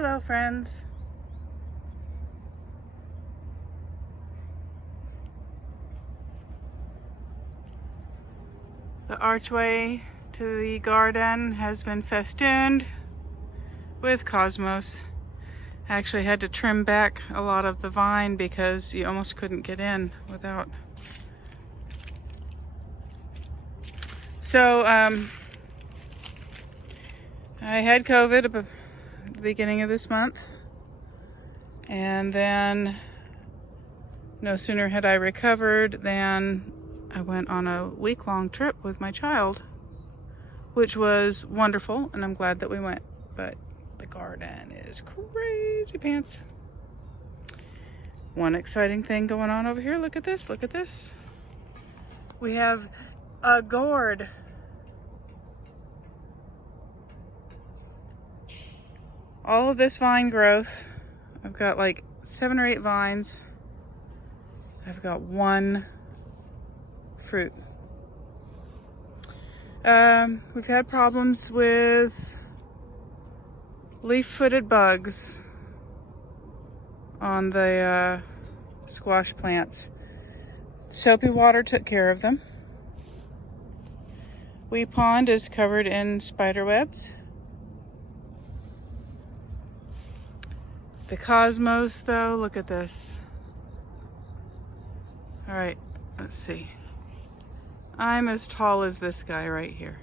Hello, friends. The archway to the garden has been festooned with cosmos. I actually had to trim back a lot of the vine because you almost couldn't get in without. So, I had COVID at the beginning of this month, and then no sooner had I recovered than I went on a week-long trip with my child, which was wonderful, and I'm glad that we went, but the garden is crazy pants. One exciting thing going on over here. Look at this, look at this. We have a gourd. All of this vine growth, I've got like 7 or 8 vines. I've got 1 fruit. We've had problems with leaf-footed bugs on the squash plants. Soapy water took care of them. Wee pond is covered in spider webs. The cosmos, though, look at this. All right, let's see. I'm as tall as this guy right here.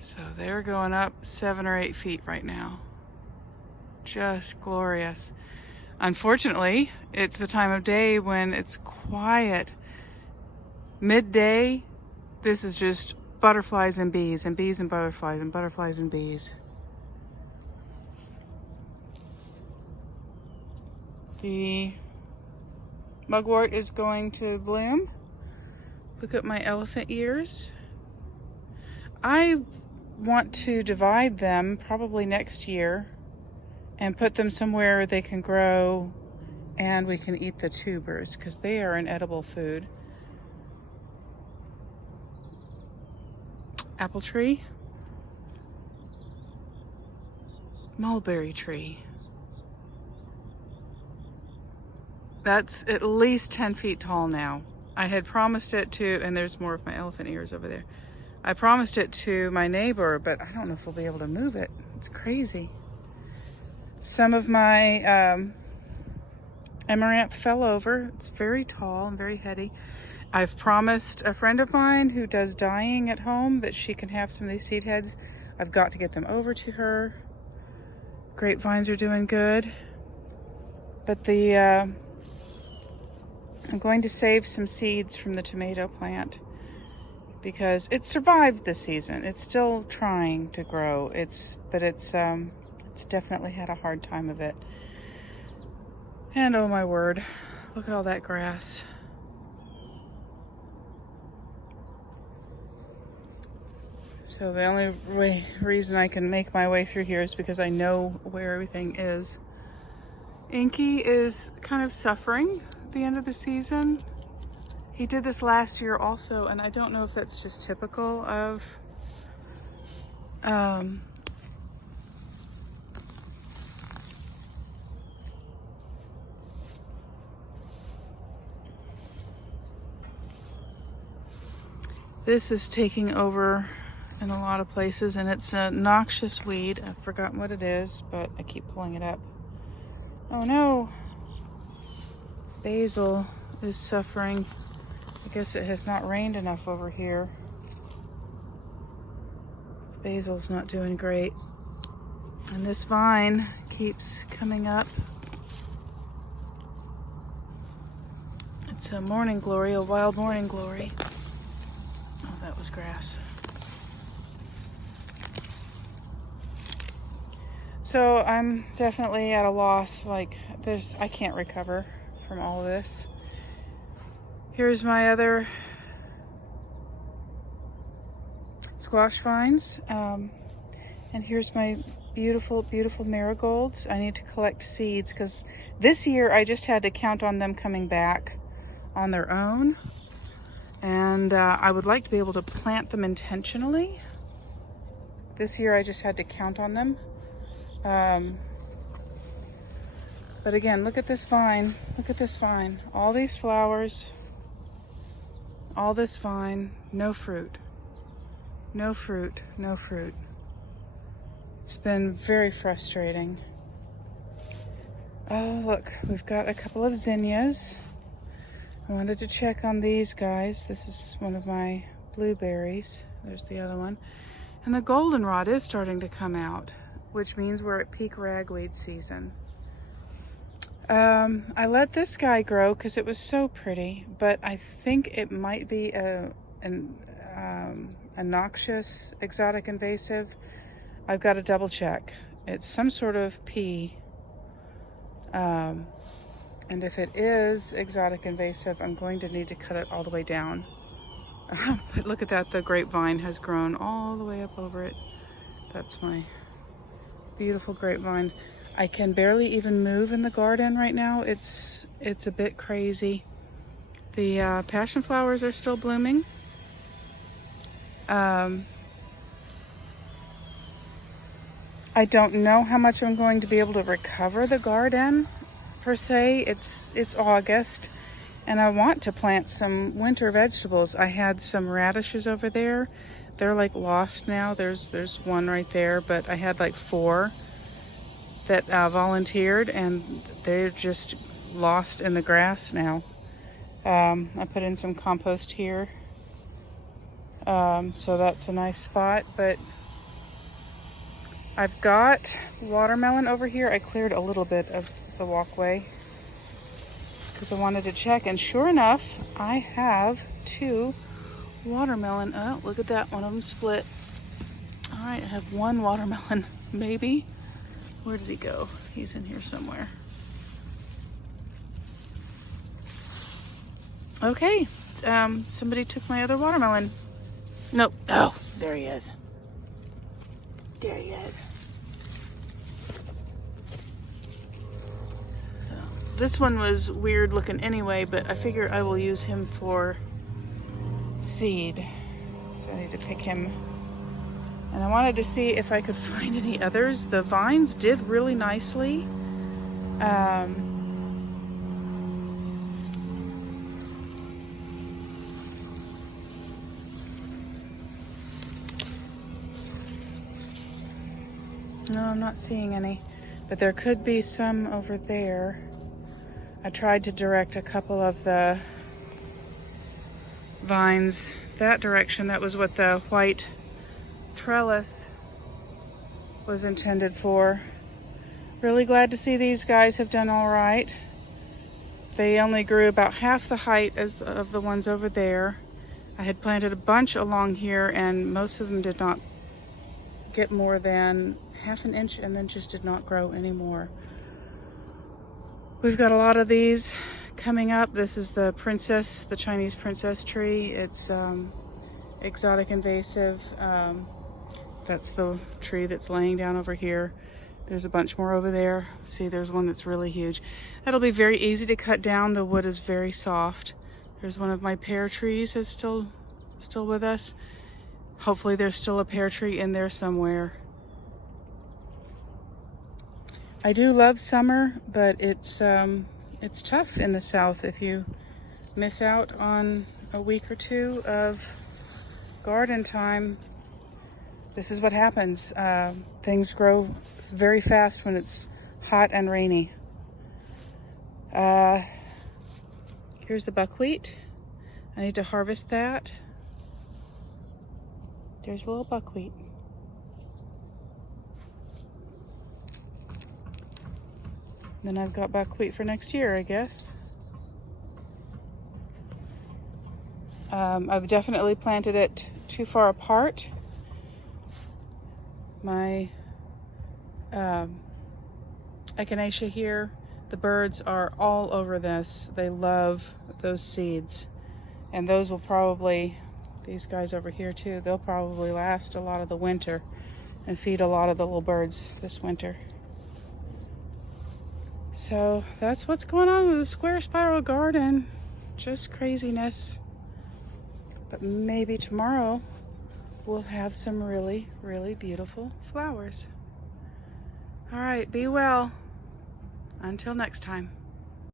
So they're going up 7 or 8 feet right now. Just glorious. Unfortunately, it's the time of day when it's quiet. Midday, this is just butterflies and bees and bees and butterflies and butterflies and bees. The mugwort is going to bloom. Look at my elephant ears. I want to divide them probably next year and put them somewhere where they can grow and we can eat the tubers because they are an edible food. Apple tree. Mulberry tree. That's at least 10 feet tall now. I had promised it to, and there's more of my elephant ears over there. I promised it to my neighbor, but I don't know if we'll be able to move it. It's crazy. Some of my amaranth fell over. It's very tall and very heady. I've promised a friend of mine who does dyeing at home that she can have some of these seed heads. I've got to get them over to her. Grapevines are doing good. But I'm going to save some seeds from the tomato plant because it survived this season. It's still trying to grow. It's definitely had a hard time of it. And oh my word, look at all that grass. So the only reason I can make my way through here is because I know where everything is. Inky is kind of suffering the end of the season. He did this last year also, and I don't know if that's just typical of this is taking over in a lot of places, and it's a noxious weed. I've forgotten what it is, but I keep pulling it up. Oh no! Basil is suffering. I guess it has not rained enough over here. Basil's not doing great. And this vine keeps coming up. It's a morning glory, a wild morning glory. Oh, that was grass. So I'm definitely at a loss. Like, I can't recover from all of this. Here's my other squash vines. And here's my beautiful, beautiful marigolds. I need to collect seeds because this year I just had to count on them coming back on their own. And I would like to be able to plant them intentionally. This year I just had to count on them. But again, look at this vine. Look at this vine. All these flowers, all this vine, no fruit. No fruit, no fruit. It's been very frustrating. Oh, look, we've got a couple of zinnias. I wanted to check on these guys. This is one of my blueberries. There's the other one. And the goldenrod is starting to come out, which means we're at peak ragweed season. I let this guy grow because it was so pretty, but I think it might be a noxious exotic invasive. I've got to double check. It's some sort of pea. And if it is exotic invasive, I'm going to need to cut it all the way down. But look at that, the grapevine has grown all the way up over it. That's my beautiful grapevine. I can barely even move in the garden right now. It's a bit crazy. The passion flowers are still blooming. I don't know how much I'm going to be able to recover the garden per se. It's August and I want to plant some winter vegetables. I had some radishes over there. They're like lost now. There's one right there, but I had like 4 that volunteered and they're just lost in the grass now. I put in some compost here. So that's a nice spot, but I've got watermelon over here. I cleared a little bit of the walkway because I wanted to check, and sure enough, I have 2 watermelon. Oh, look at that, one of them split. All right, I have 1 watermelon, maybe. Where did he go? He's in here somewhere. Okay, somebody took my other watermelon. Nope. Oh, there he is. There he is. So, this one was weird looking anyway, but I figure I will use him for seed. So I need to pick him. And I wanted to see if I could find any others. The vines did really nicely. No, I'm not seeing any, but there could be some over there. I tried to direct a couple of the vines that direction. That was what the white trellis was intended for. Really glad to see these guys have done all right. They only grew about half the height as of the ones over there. I had planted a bunch along here and most of them did not get more than half an inch and then just did not grow anymore. We've got a lot of these coming up. This is the Chinese princess tree. It's exotic invasive. That's the tree that's laying down over here. There's a bunch more over there. See, there's one that's really huge. That'll be very easy to cut down. The wood is very soft. There's one of my pear trees that's still with us. Hopefully there's still a pear tree in there somewhere. I do love summer, but it's tough in the South if you miss out on a week or 2 of garden time. This is what happens. Things grow very fast when it's hot and rainy. Here's the buckwheat. I need to harvest that. There's a little buckwheat. Then I've got buckwheat for next year, I guess. I've definitely planted it too far apart. My echinacea here, the birds are all over this. They love those seeds. And those will probably, these guys over here too, they'll probably last a lot of the winter and feed a lot of the little birds this winter. So that's what's going on with the square spiral garden. Just craziness. But maybe tomorrow we'll have some really, really beautiful flowers. All right, be well. Until next time.